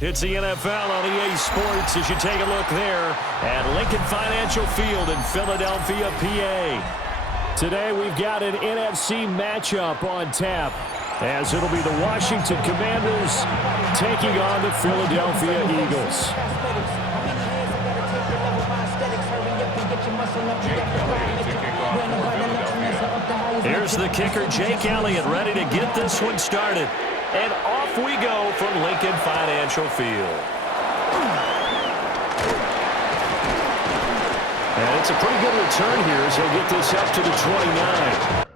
It's the NFL on EA Sports as you take a look there at Lincoln Financial Field in Philadelphia, PA. Today we've got an NFC matchup on tap as it'll be the Washington Commanders taking on the Philadelphia Eagles. Here's the kicker, Jake Elliott, ready to get this one started. And off we go from Lincoln Financial Field. And it's a pretty good return here as he'll get this up to the 29.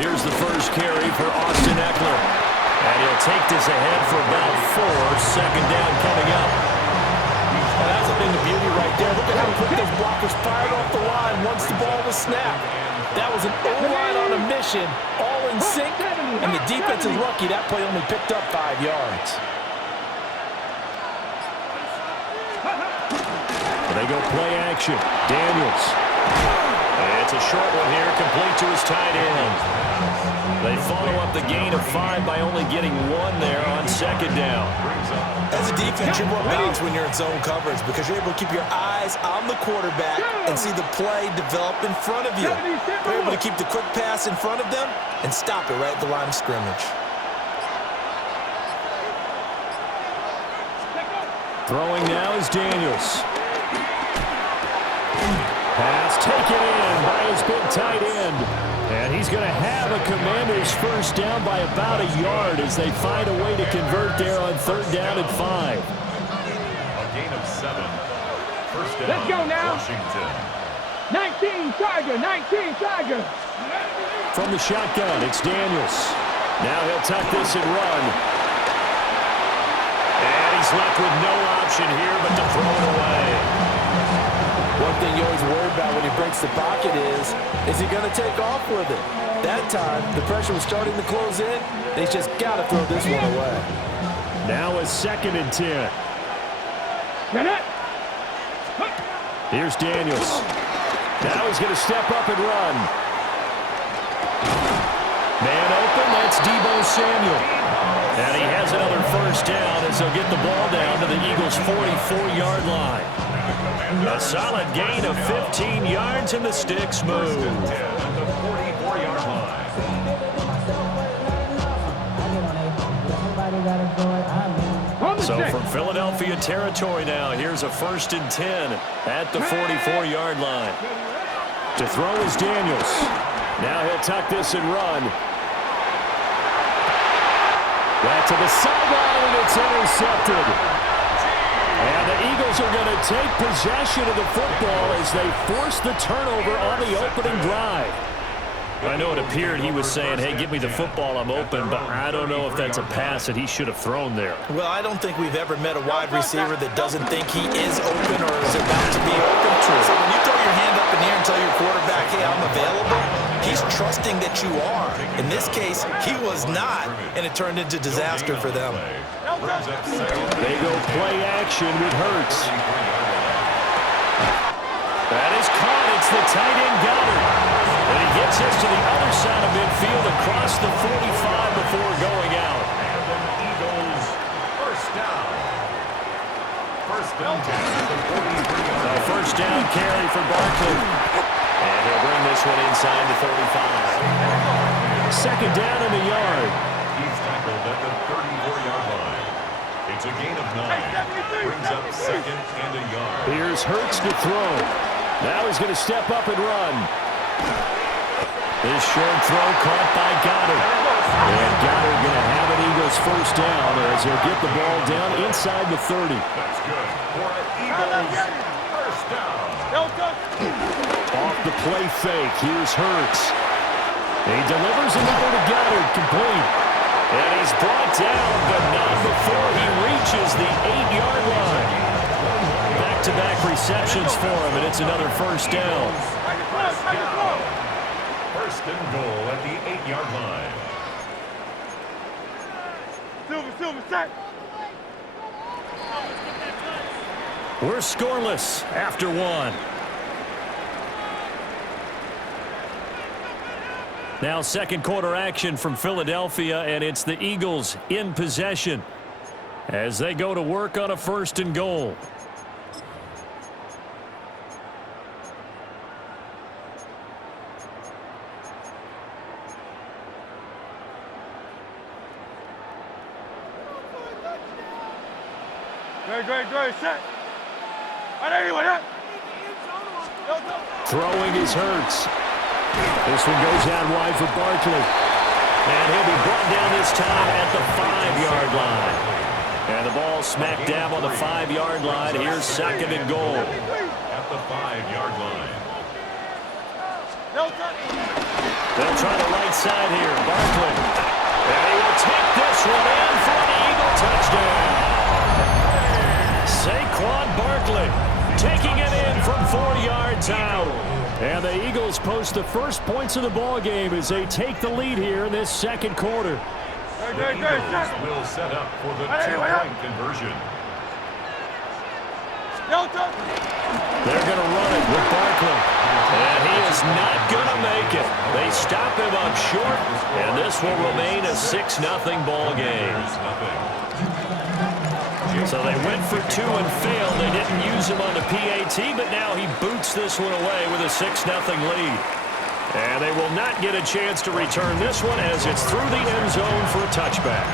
Here's the first carry for Austin Eckler. And he'll take this ahead for about 4. Second down coming up. Well, that's a thing of beauty right there. Look at how quick those blockers fired off the line once the ball was snapped. That was an O-line on a mission, all in sync, and the defense is lucky that play only picked up 5 yards. They go play action. Daniels. It's a short one here, complete to his tight end. They follow up the gain of 5 by only getting 1 there on second down. As a defense, you're more balanced when you're in zone coverage because you're able to keep your eyes on the quarterback and see the play develop in front of you. You're able to keep the quick pass in front of them and stop it right at the line of scrimmage. Throwing now is Daniels. Pass taken in by his big tight end. And he's going to have a Commanders first down by about 1 yard as they find a way to convert there on third down and 5. A gain of 7. First down. Let's go now. Washington. 19 Tiger. From the shotgun, it's Daniels. Now he'll tuck this and run. And he's left with no option here but to throw it away. One thing you always worry about when he breaks the pocket is he going to take off with it? That time, the pressure was starting to close in. They just got to throw this one away. Now a 2nd and 10. Here's Daniels. Now he's going to step up and run. Man open, that's Deebo Samuel. And he has another first down as he'll get the ball down to the Eagles' 44-yard line. A solid gain of 15 yards and the sticks move. At the 44-yard line. So from Philadelphia territory now, here's a 1st and 10 at the 44-yard line. To throw is Daniels. Now he'll tuck this and run. Back to the sideline, and it's intercepted. And the Eagles are going to take possession of the football as they force the turnover on the opening drive. I know it appeared he was saying, hey, give me the football, I'm open, but I don't know if that's a pass that he should have thrown there. Well, I don't think we've ever met a wide receiver that doesn't think he is open or is about to be open to it. So when you throw your hand up in the air and tell your quarterback, hey, I'm available, he's trusting that you are. In this case, he was not, and it turned into disaster for them. They go play action with Hurts. That is caught. It's the tight end Goddard. And he gets this to the other side of midfield across the 45 before going out. And the Eagles first down. First down at the 43-yard line. A first down carry for Barkley. And he'll bring this one inside the 35. Second down in the yard. He's tackled at the 34-yard line. It's a gain of 9. Brings up 2nd and a yard. Here's Hurts to throw. Now he's going to step up and run. This short throw caught by Goddard. And Goddard going to have an Eagles first down as he'll get the ball down inside the 30. That's good for an Eagles first down. Off the play fake, here's Hurts. He delivers another to Goddard, complete. And he's brought down, but not before he reaches the 8-yard line. receptions for him, and it's another first down. First and goal at the 8-yard line. Silver, set. We're scoreless after one. Now second quarter action from Philadelphia, and it's the Eagles in possession as they go to work on a first and goal. Great, set. Throwing is Hurts. This one goes out wide for Barkley. And he'll be brought down this time at the 5-yard line. And the ball smack dab on the 5-yard line. Here's second and goal. At the 5-yard line. They'll try the right side here. Barkley. And he will take this one in for an Eagle touchdown. Saquon Barkley taking it in from 4 yards out. And the Eagles post the first points of the ball game as they take the lead here in this second quarter. The Eagles will set up for the two-point conversion. They're going to run it with Barkley. And he is not going to make it. They stop him up short, and this will remain a 6-0 ball game. So they went for two and failed. They didn't use him on the PAT, but now he boots this one away with a 6-0 lead. And they will not get a chance to return this one as it's through the end zone for a touchback.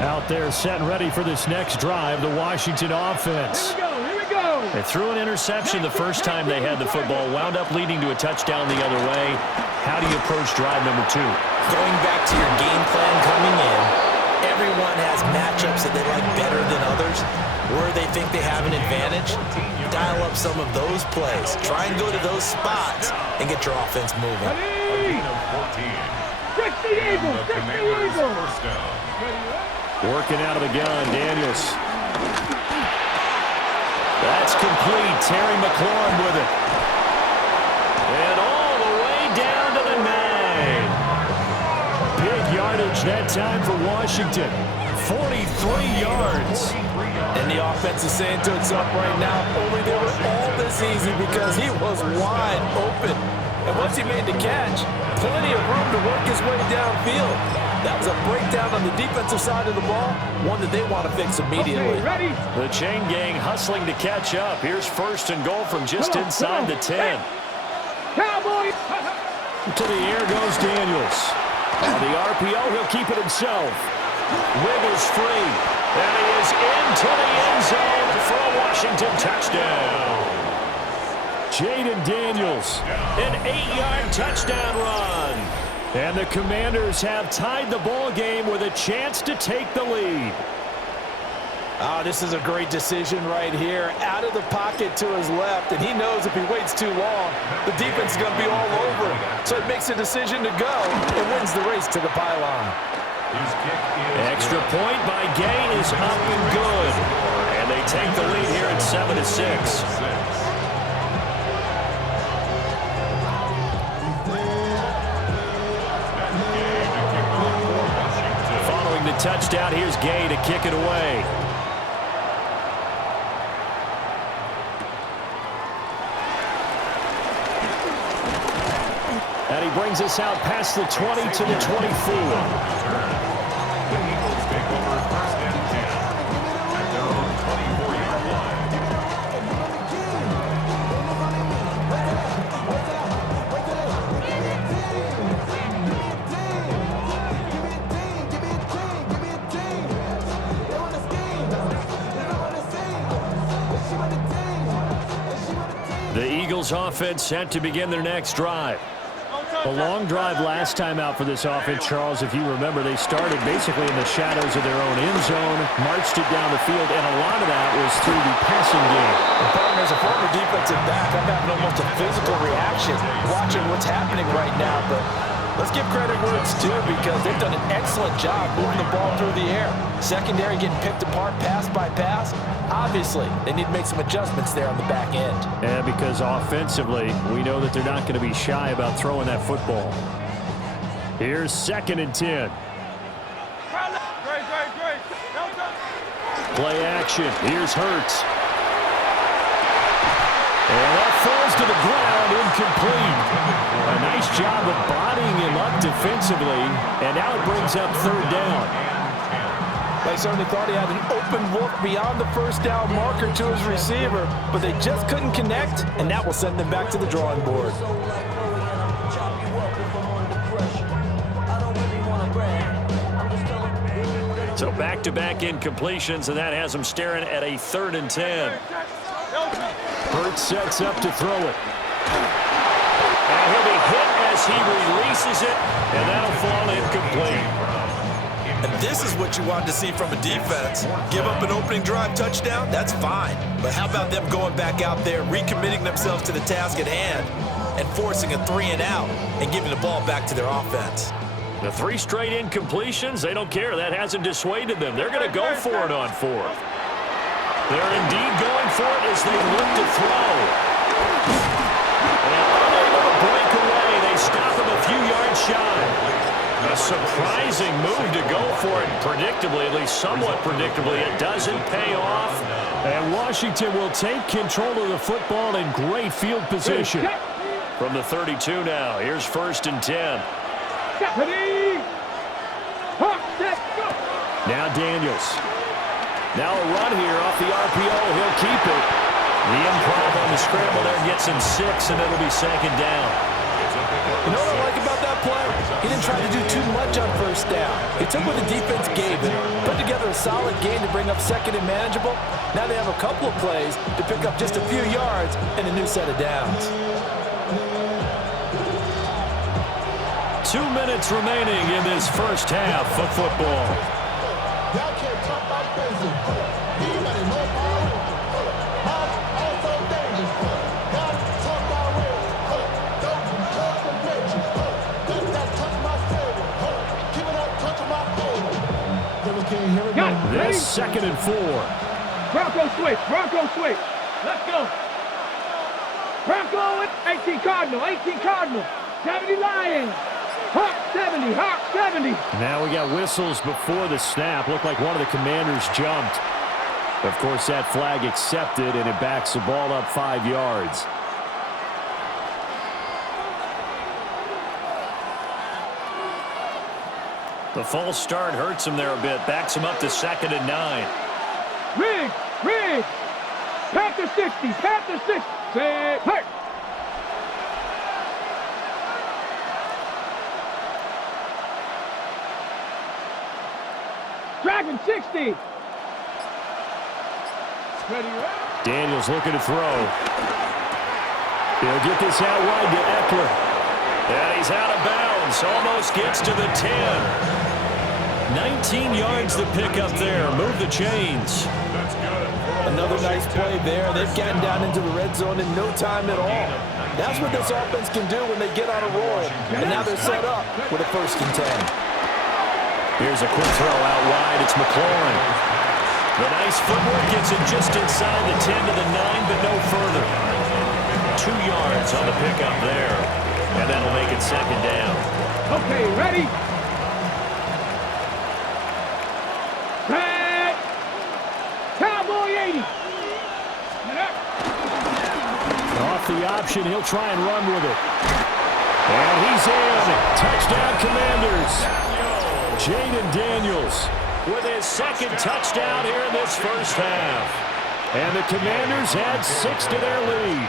Out there set and ready for this next drive, the Washington offense. Here we go. They threw an interception the first time they had the football, wound up leading to a touchdown the other way. How do you approach drive number 2? Going back to your game plan coming in, everyone has matchups that they like better than others, where they think they have an advantage. Dial up some of those plays. Try and go to those spots and get your offense moving. Fix the Eagles. Fix the Eagles. First down. Working out of the gun, Daniels. That's complete. Terry McLaurin with it. And all the way down to the 9. Big yardage that time for Washington. 43 yards. And the offense is saying to itself right now, only they were all this easy because he was wide open. And once he made the catch, plenty of room to work his way downfield. That was a breakdown on the defensive side of the ball, one that they want to fix immediately. Okay, ready? The chain gang hustling to catch up. Here's first and goal from just inside the 10. Cowboys. To the air goes Daniels. On the RPO, he'll keep it himself. Wiggles free. And he is into the end zone for a Washington touchdown. Jaden Daniels, an 8-yard touchdown run. And the Commanders have tied the ball game with a chance to take the lead. Oh, this is a great decision right here. Out of the pocket to his left, and he knows if he waits too long, the defense is going to be all over him. So it makes a decision to go and wins the race to the pylon. His kick is Extra point by Gain is up and good. And they take the lead here at 7-6. Following the touchdown, here's Gay to kick it away. And he brings us out past the 20 to the 24. The Eagles take over first and 10 at their own 24-yard line. The Eagles offense set to begin their next drive. A long drive last time out for this offense, Charles. If you remember, they started basically in the shadows of their own end zone, marched it down the field, and a lot of that was through the passing game. And as a former defensive back, I'm having almost a physical reaction watching what's happening right now. But Let's give credit where it's due because they've done an excellent job moving the ball through the air. Secondary getting picked apart pass by pass. Obviously, they need to make some adjustments there on the back end. And because offensively, we know that they're not going to be shy about throwing that football. Here's 2nd and 10. Play action. Here's Hurts. And that falls to the ground, incomplete. A nice job of bodying him up defensively, and now it brings up 3rd down. They certainly thought he had an open look beyond the first down marker to his receiver, but they just couldn't connect, and that will send them back to the drawing board. So back-to-back incompletions, and that has them staring at a 3rd and 10. Hurts sets up to throw it. And he'll be hit as he releases it, and that'll fall incomplete. And this is what you wanted to see from a defense. Give up an opening drive touchdown, that's fine. But how about them going back out there, recommitting themselves to the task at hand, and forcing a 3-and-out and giving the ball back to their offense. The 3 straight incompletions, they don't care. That hasn't dissuaded them. They're going to go for it on 4th. They're indeed going for it as they look to throw. And unable to break away, they stop him a few yards shy. A surprising move to go for it predictably, at least somewhat predictably. It doesn't pay off. And Washington will take control of the football in great field position. From the 32 now, here's 1st and 10. Now Daniels. Now a run here off the RPO. He'll keep it. The improv on the scramble there gets him 6, and it'll be 2nd down. You know what I like about that play? He didn't try to do too much on 1st down. He took what the defense gave him, put together a solid game to bring up 2nd and manageable. Now they have a couple of plays to pick up just a few yards and a new set of downs. 2 minutes remaining in this first half of football. Y'all can't talk about crazy. He made no power. Also dangerous. Got talk about real. Don't touch the bitches. Let that touch my favorite. Keep it up, touch my favorite. Here we go. This 2nd and 4. Bronco switch. Bronco switch. Let's go. Bronco 18 Cardinal. 18 Cardinal. 70 Lions. Hawk 70, Hawk 70. Now we got whistles before the snap. Looked like one of the commanders jumped. Of course, that flag accepted, and it backs the ball up 5 yards. The false start hurts him there a bit. Backs him up to 2nd and 9. Rig. Panther 60, Panther 60. Say, hurt. Dragon 60. Ready. Daniels looking to throw. He'll get this out wide to Eckler. And he's out of bounds. Almost gets to the 10. 19 yards to pick up there. Move the chains. Another nice play there. They've gotten down into the red zone in no time at all. That's what this offense can do when they get on a roll. And now they're set up with a 1st and 10. Here's a quick throw out wide. It's McLaurin. The nice footwork gets it just inside the 10 to the 9, but no further. 2 yards on the pickup there. And that'll make it 2nd down. Okay, ready? Set. Cowboy 80. Off the option, he'll try and run with it. And he's in. Touchdown, Commanders. Jaden Daniels with his 2nd touchdown here in this first half. And the Commanders add 6 to their lead.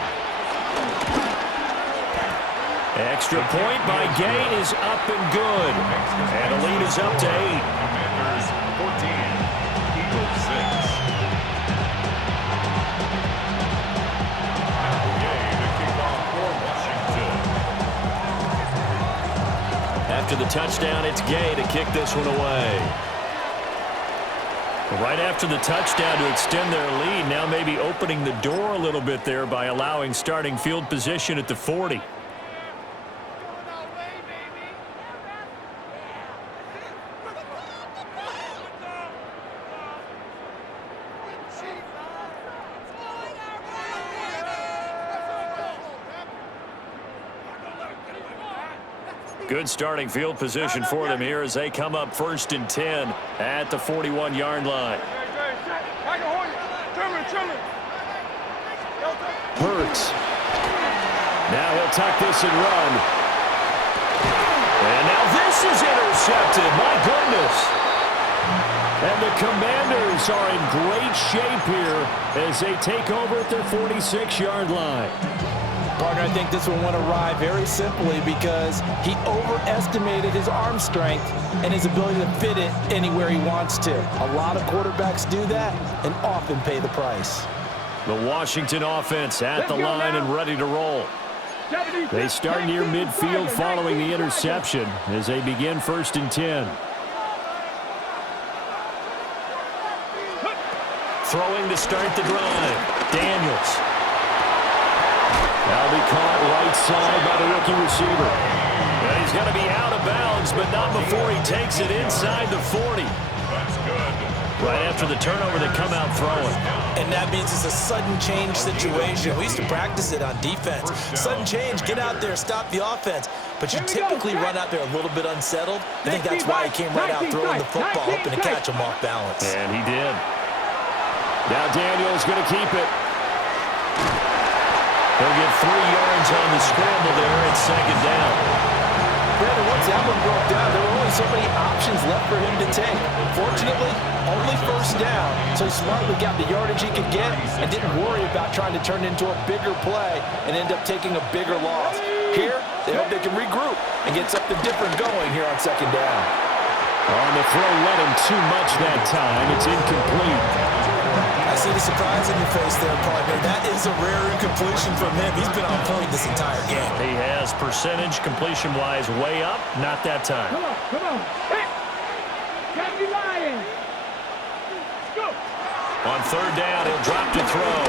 Extra point by Gay is up and good. And the lead is up to 8. Commanders 14, Eagles 6. Gay to kick off for Washington. After the touchdown, it's Gay to kick this one away. Right after the touchdown to extend their lead, now maybe opening the door a little bit there by allowing starting field position at the 40. Good starting field position for them here as they come up 1st and 10 at the 41-yard line. Hurts. Now he'll tuck this and run. And now this is intercepted. My goodness. And the Commanders are in great shape here as they take over at their 46-yard line. Partner, I think this one went awry very simply because he overestimated his arm strength and his ability to fit it anywhere he wants to. A lot of quarterbacks do that and often pay the price. The Washington offense at the line and ready to roll. They start near midfield following the interception as they begin 1st and 10. Throwing to start the drive. Daniels. That'll be caught right side by the rookie receiver. And he's going to be out of bounds, but not before he takes it inside the 40. Right after the turnover, they come out throwing. And that means it's a sudden change situation. We used to practice it on defense. Sudden change, get out there, stop the offense. But you typically run out there a little bit unsettled. I think that's why he came right out throwing the football, hoping to catch him off balance. And he did. Now Daniels going to keep it. He'll get 3 yards on the scramble there at 2nd down. Brandon, once that one broke down, there were only so many options left for him to take. Fortunately, only 1st down, so he smartly got the yardage he could get and didn't worry about trying to turn it into a bigger play and end up taking a bigger loss. Here, they hope they can regroup and get something different going here on 2nd down. On the throw, let him too much that time. It's incomplete. I see the surprise in your face there, partner. That is a rare incompletion from him. He's been on point this entire game. He has percentage completion-wise way up. Not that time. Come on. Hey, got me lying. Let's go. On 3rd down, he'll drop to throw.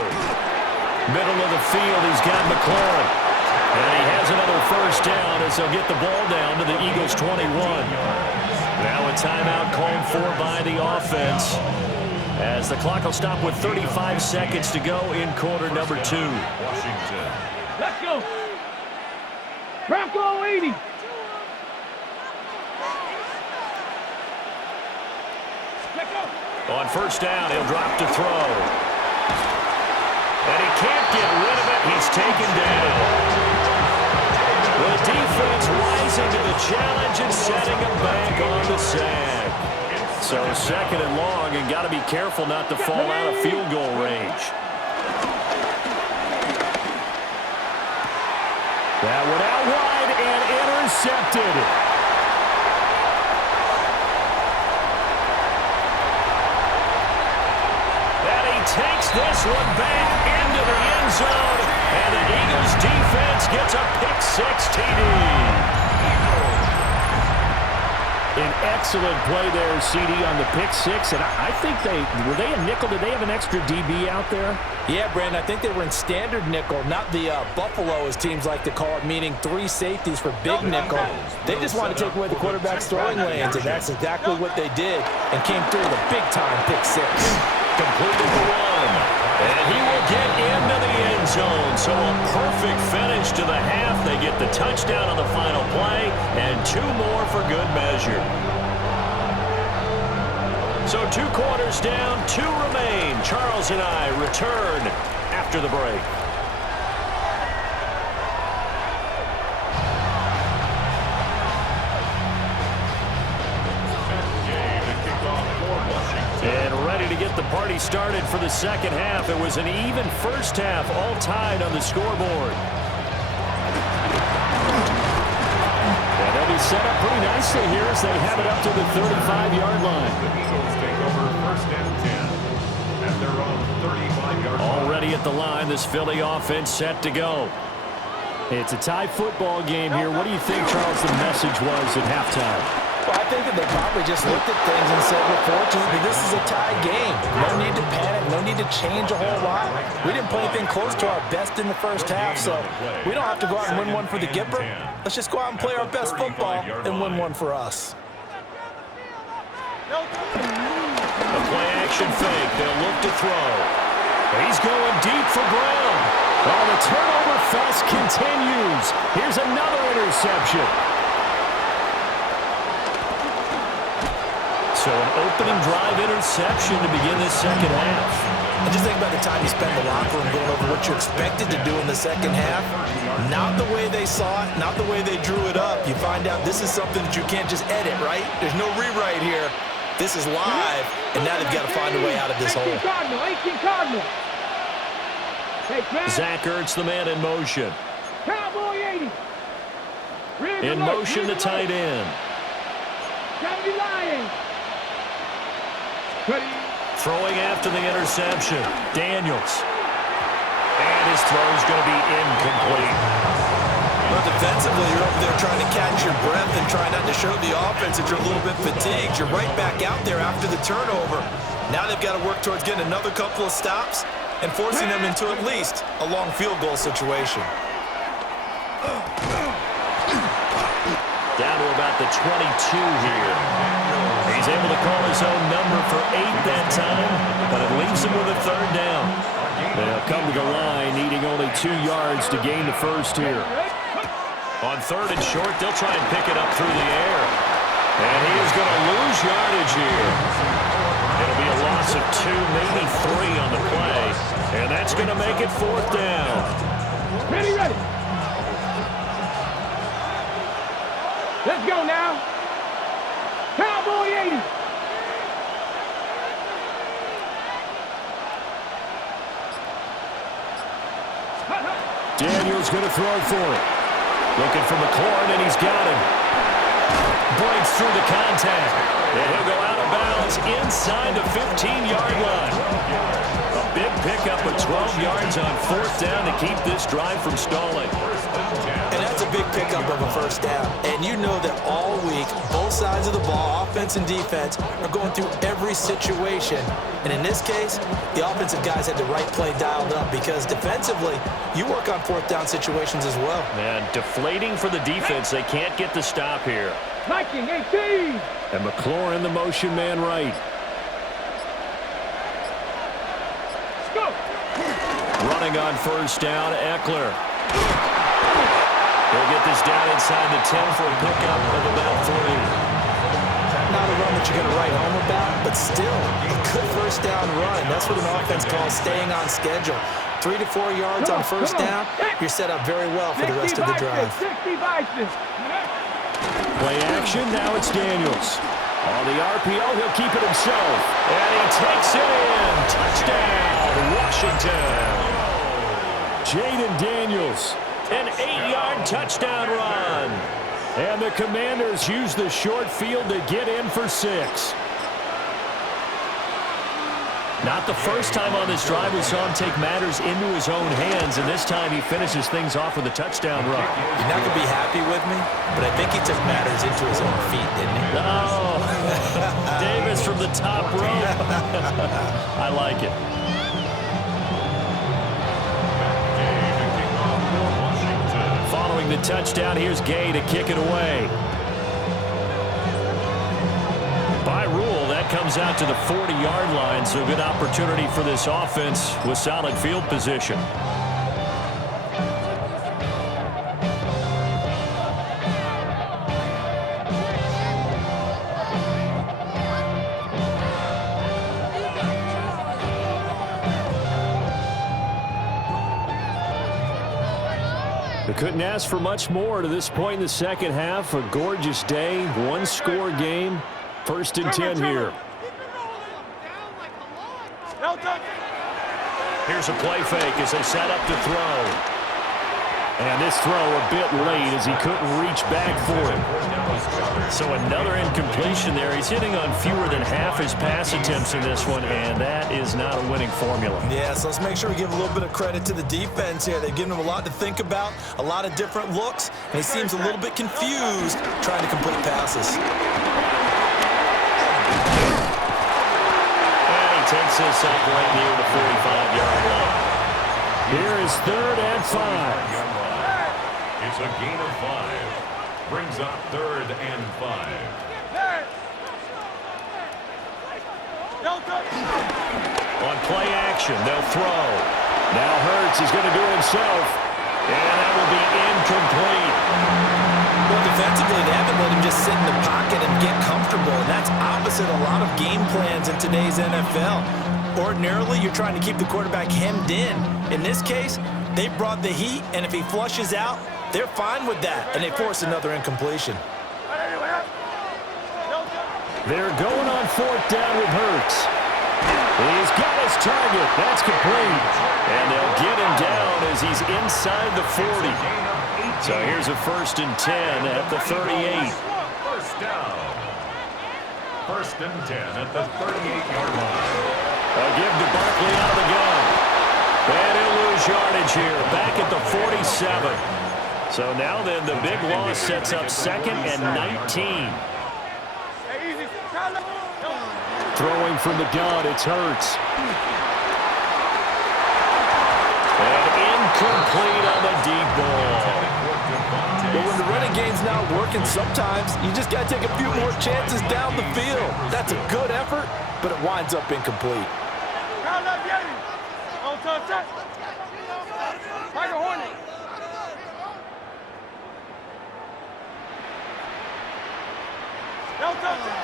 Middle of the field, he's got McLaurin. And he has another 1st down as they'll get the ball down to the Eagles' 21. Now a timeout called for by the offense, as the clock will stop with 35 seconds to go in quarter number 2. Washington. Let's go. Bronco 80. Let's go. On 1st down, he'll drop to throw. And he can't get rid of it. He's taken down. The defense rising to the challenge and setting him back on the sack. So 2nd and long, and got to be careful not to fall out of field goal range. That one out wide and intercepted. And he takes this one back into the end zone, and the Eagles defense gets a pick-6 TD. An excellent play there, CD, on the pick-6, and I think were they a nickel? Did they have an extra DB out there? Yeah, Brandon, I think they were in standard nickel, not the Buffalo, as teams like to call it, meaning 3 safeties for big nickel. They just wanted to take away the quarterback's throwing lanes, and that's exactly what they did, and came through with a big-time pick-6. Completed the run, and he will get into the end zone. So a perfect finish to the half. They get the touchdown on the final play, and 2 more for good measure. So 2 quarters down, 2 remain. Charles and I return after the break. And ready to get the party started for the 2nd half. It was an even 1st half, all tied on the scoreboard. And they'll be set up pretty nicely here as they have it up to the 35-yard line. The Eagles take over 1st and 10 at their own 35-yard line. Already at the line, this Philly offense set to go. It's a tie football game here. What do you think, Charles, the message was at halftime? Well, I think that they probably just looked at things and said, we're fortunate that this is a tie game. No need to panic, no need to change a whole lot. We didn't play anything close to our best in the 1st half, so we don't have to go out and win one for the Gipper. Let's just go out and play our best football and win one for us. A play-action fake. They'll look to throw. He's going deep for Brown. Oh, the turnover fest continues. Here's another interception. So an opening drive interception to begin this second half. And just think about the time you spend in the locker room going over what you expected to do in the second half. Not the way they saw it, not the way they drew it up. You find out this is something that you can't just edit, right? There's no rewrite here. This is live, and now they've got to find a way out of this hole. 18 Cardinal. Zach Ertz, the man in motion. Cowboy 80. In motion, the tight end. 70 Lions. Throwing after the interception. Daniels. And his throw's going to be incomplete. Well, defensively, you're over there trying to catch your breath and try not to show the offense that you're a little bit fatigued. You're right back out there after the turnover. Now they've got to work towards getting another couple of stops and forcing them into at least a long field goal situation. Down to about the 22 here. He's able to call his own number for 8 that time, but it leaves him with a third down. They'll come to the line needing only 2 yards to gain the first here. On third and short, they'll try and pick it up through the air. And he is going to lose yardage here. It'll be a loss of 2, maybe 3 on the play. And that's going to make it 4th down. Ready. Let's go now. Cowboy 80. Daniels going to throw for it. Looking for McLaurin, and he's got him. Breaks through the contact. And he'll go out of bounds inside the 15-yard line. A big pickup of 12 yards on 4th down to keep this drive from stalling. And that's a big pickup of a first down. And you know that all week, both sides of the ball, offense and defense, are going through every situation. And in this case, the offensive guys had the right play dialed up because defensively, you work on 4th down situations as well. Man, deflating for the defense. They can't get the stop here. Viking 18. And McLaurin, the motion man right. Let's go. Running on first down, Eckler. He'll get this down inside the 10 for a pickup of about 3. Not a run that you're going to write home about, but still a good first down run. That's what an offense calls staying on schedule. 3 to 4 yards on first down, you're set up very well for the rest of the drive. 60 Bison. Play action, now it's Daniels. On the RPO, he'll keep it himself. And he takes it in. Touchdown, Washington. Jaden Daniels. An 8-yard touchdown run. And the Commanders use the short field to get in for 6. Not the first time on this drive we saw him take matters into his own hands, and this time he finishes things off with a touchdown run. You're not going to be happy with me, but I think he took matters into his own feet, didn't he? Oh, Davis from the top rope. I like it. Following the touchdown, here's Gay to kick it away. By rule, that comes out to the 40-yard line, so good opportunity for this offense with solid field position. They couldn't ask for much more to this point in the second half. A gorgeous day, one-score game. 1st and 10 here. Here's a play fake as they set up to throw. And this throw a bit late as he couldn't reach back for it. So another incompletion there. He's hitting on fewer than half his pass attempts in this one, and that is not a winning formula. Yeah, so let's make sure we give a little bit of credit to the defense here. They've given him a lot to think about, a lot of different looks, and he seems a little bit confused trying to complete passes. Takes this up right near the 45-yard line. Here is 3rd and 5. It's a gain of 5. Brings up 3rd and 5. On play action, they'll throw. Now Hurts is going to do it himself. And that will be incomplete. Well, Defensively, they haven't let him just sit in the pocket and get comfortable, and that's opposite a lot of game plans in today's NFL. Ordinarily, you're trying to keep the quarterback hemmed in. In this case, they brought the heat, and if he flushes out, they're fine with that, and they force another incompletion. They're going on fourth down with Hurts. He's got his target. That's complete. And they'll get him down as he's inside the 40. So here's a 1st and 10 at the 38. First down. 1st and 10 at the 38-yard line. A give to Barkley out of the gun. And he'll lose yardage here. Back at the 47. So now then the big loss sets up 2nd and 19. Throwing from the gun, it's Hurts. And incomplete on the deep ball. But when the running game's not working, sometimes you just got to take a few more chances down the field. That's a good effort, but it winds up incomplete.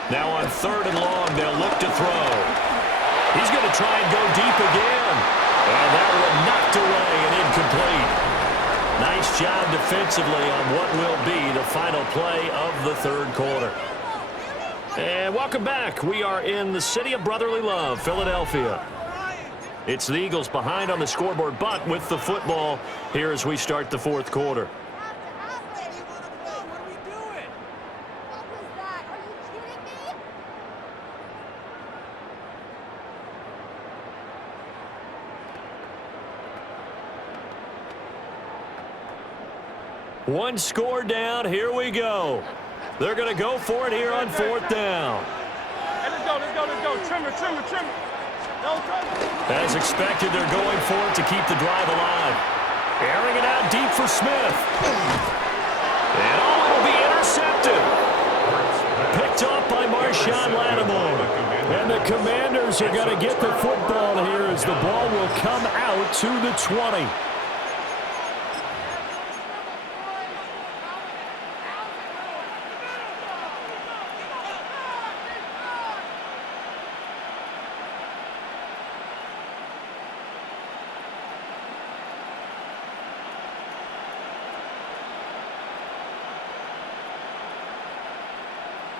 Now on 3rd and long, they'll look to throw. He's going to try and go deep again. And that one knocked away and incomplete. Nice job defensively on what will be the final play of the 3rd quarter. And welcome back. We are in the city of brotherly love, Philadelphia. It's the Eagles behind on the scoreboard, but with the football here as we start the 4th quarter. One score down. Here we go. They're going to go for it here on 4th down. Hey, let's go. Trimmer. As expected, they're going for it to keep the drive alive. Airing it out deep for Smith. And it'll be intercepted. Picked off by Marshawn Lattimore. And the Commanders are going to get the football here as the ball will come out to the 20.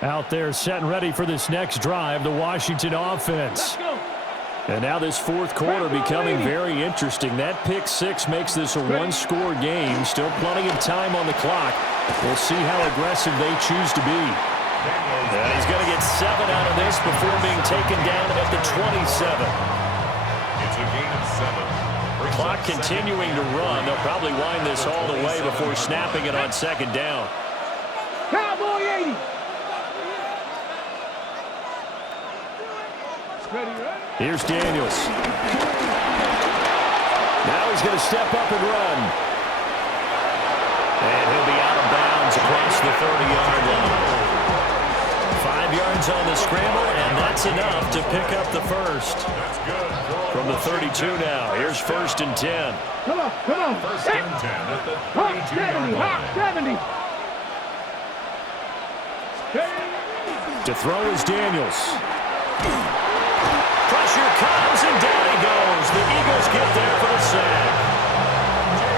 Out there set and ready for this next drive, the Washington offense. And now this 4th quarter becoming very interesting. That pick 6 makes this a one-score game. Still plenty of time on the clock. We'll see how aggressive they choose to be. And he's going to get 7 out of this before being taken down at the 27. It's a gain of 7. Clock continuing to run. They'll probably wind this all the way before snapping it on 2nd down. Cowboy 80. Here's Daniels. Now he's going to step up and run. And he'll be out of bounds across the 30-yard line. 5 yards on the scramble, and that's enough to pick up the first. From the 32 now, here's 1st and 10. Come on. 1st and 10 at the 32-yard line. 70. To throw is Daniels. Pressure comes, and down he goes. The Eagles get there for the sack.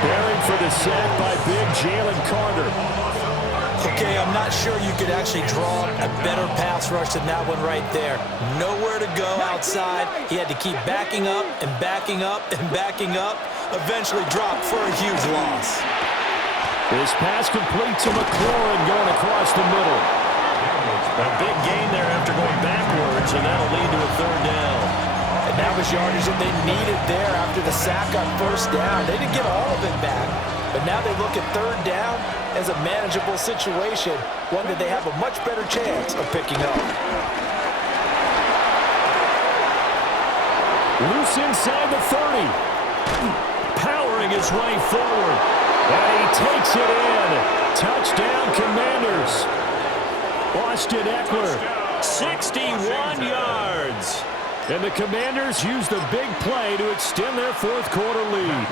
Buried for the sack by big Jalen Carter. Okay, I'm not sure you could actually draw a better pass rush than that one right there. Nowhere to go outside. He had to keep backing up and backing up and backing up. Eventually dropped for a huge loss. This pass complete to McLaurin going across the middle. A big gain there after going backwards, and that'll lead to a 3rd down. And that was yardage that they needed there after the sack on 1st down. They didn't get all of it back, but now they look at 3rd down as a manageable situation, one that they have a much better chance of picking up. Loose inside the 30. Powering his way forward. And he takes it in. Touchdown, Commanders. Austin Eckler, 61 yards. And the Commanders use the big play to extend their 4th quarter lead.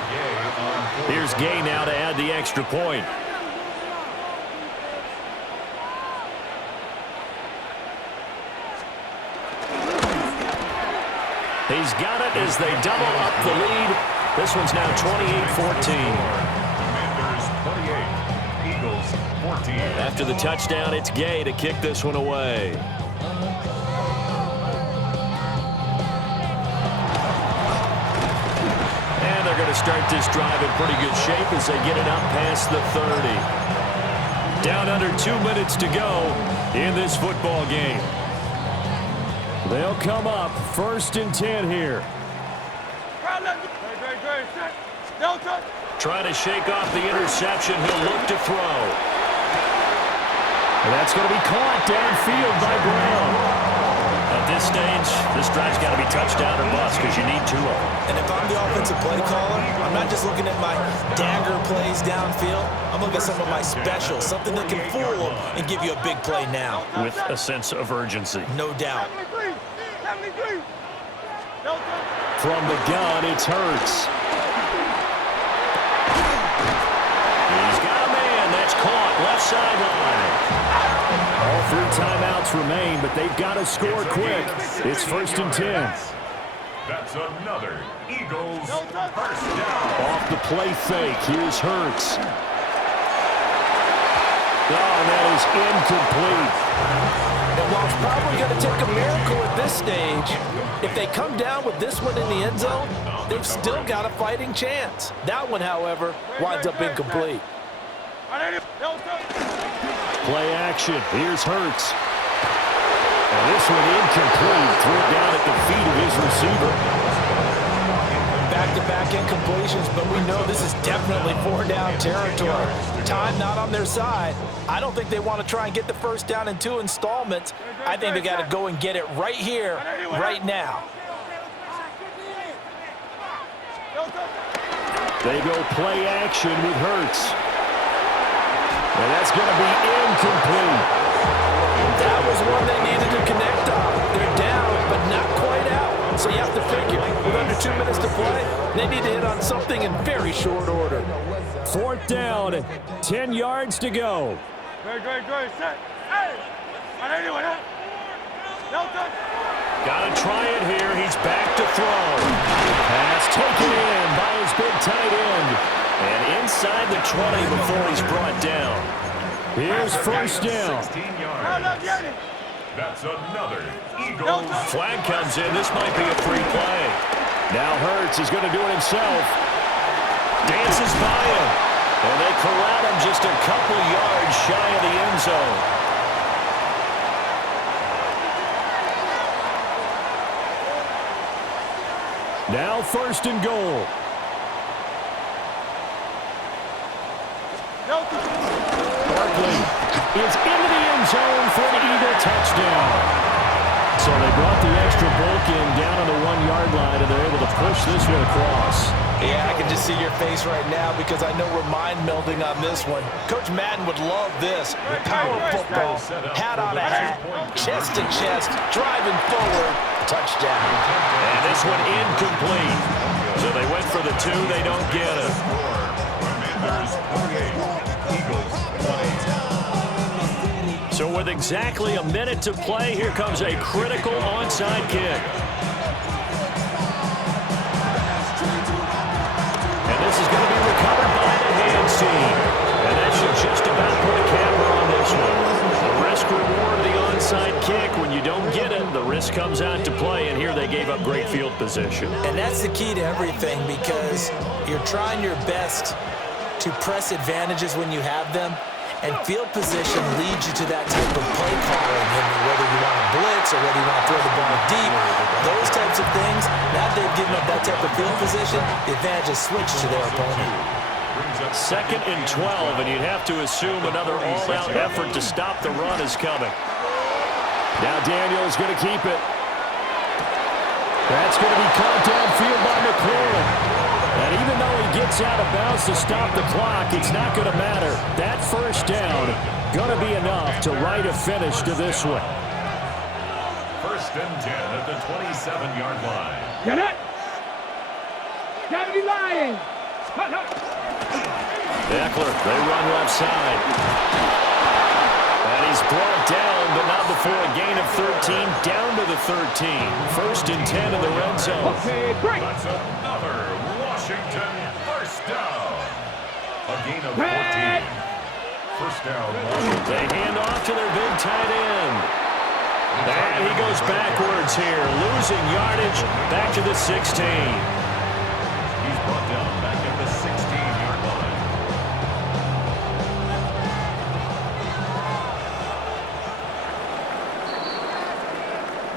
Here's Gay now to add the extra point. He's got it as they double up the lead. This one's now 28-14. Commanders 28, Eagles 14. After the touchdown, it's Gay to kick this one away. And they're going to start this drive in pretty good shape as they get it up past the 30. Down under 2 minutes to go in this football game. They'll come up 1st and 10 here. Trying to shake off the interception. He'll look to throw. And that's going to be caught downfield by Brown. At this stage, this drive's got to be touchdown or bust because you need 2 of them. And if I'm the offensive play caller, I'm not just looking at my dagger plays downfield. I'm looking at some of my specials, something that can fool them and give you a big play now. With a sense of urgency. No doubt. From the gun, it's Hurts. He's got a man. That's caught. Left sideline. All 3 timeouts remain, but they've got to score quick. It's 1st and 10. That's another Eagles first down. Off the play fake. Here's Hurts. Oh, and that is incomplete. And while it's probably going to take a miracle at this stage, if they come down with this one in the end zone, they've still got a fighting chance. That one, however, winds up incomplete. Play action. Here's Hurts. And this one incomplete. Threw it down at the feet of his receiver. Back-to-back incompletions, but we know this is definitely 4-down territory. Time not on their side. I don't think they want to try and get the first down in 2 installments. I think they got to go and get it right here, right now. They go play action with Hurts. And that's going to be incomplete. That was one they needed to connect on. They're down, but not quite out. So you have to figure, with under 2 minutes to play, they need to hit on something in very short order. 4th down, 10 yards to go. Got to try it here. He's back to throw. Pass taken in by his big tight end. And inside the 20 before he's brought down. Here's 1st down. 16 yards. That's another Eagles. Flag comes in. This might be a free play. Now Hurts is going to do it himself. Dances by him. And they corral him just a couple yards shy of the end zone. Now 1st and goal. Barkley is into the end zone for an Eagle touchdown. So they brought the extra bulk in down on the 1-yard line, and they're able to push this one across. Yeah, I can just see your face right now because I know we're mind melding on this one. Coach Madden would love this. Power football, hat on a hat, chest to chest, driving forward, touchdown. And this one incomplete. So they went for the 2, they don't get it. Commanders 28, Eagles 20. So with exactly a minute to play, here comes a critical onside kick. And this is going to be recovered by the hands team. And that should just about put a camera on this one. The risk reward of the onside kick. When you don't get it, the risk comes out to play. And here they gave up great field position. And that's the key to everything because you're trying your best to press advantages when you have them. And field position leads you to that type of play calling, and whether you want to blitz or whether you want to throw the ball deep, those types of things, now they've given up that type of field position, the advantage is switched to their opponent. 2nd and 12, and you'd have to assume another all-out effort to stop the run is coming. Now Daniel's going to keep it. That's going to be caught downfield by McLaurin. And even though he gets out of bounds to stop the clock, it's not going to matter. That 1st down going to be enough to write a finish to this one. 1st and 10 at the 27-yard line. Get it! Kennedy lying! Eckler, they run left side. And he's brought down, but not before a gain of 13, down to the 13. 1st and 10 in the red zone. Okay, great. That's another Washington first down. A gain of 14. First down, Washington. They hand off to their big tight end. And he goes backwards here, losing yardage back to the 16. He's brought down back at the 16-yard line.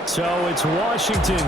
So it's Washington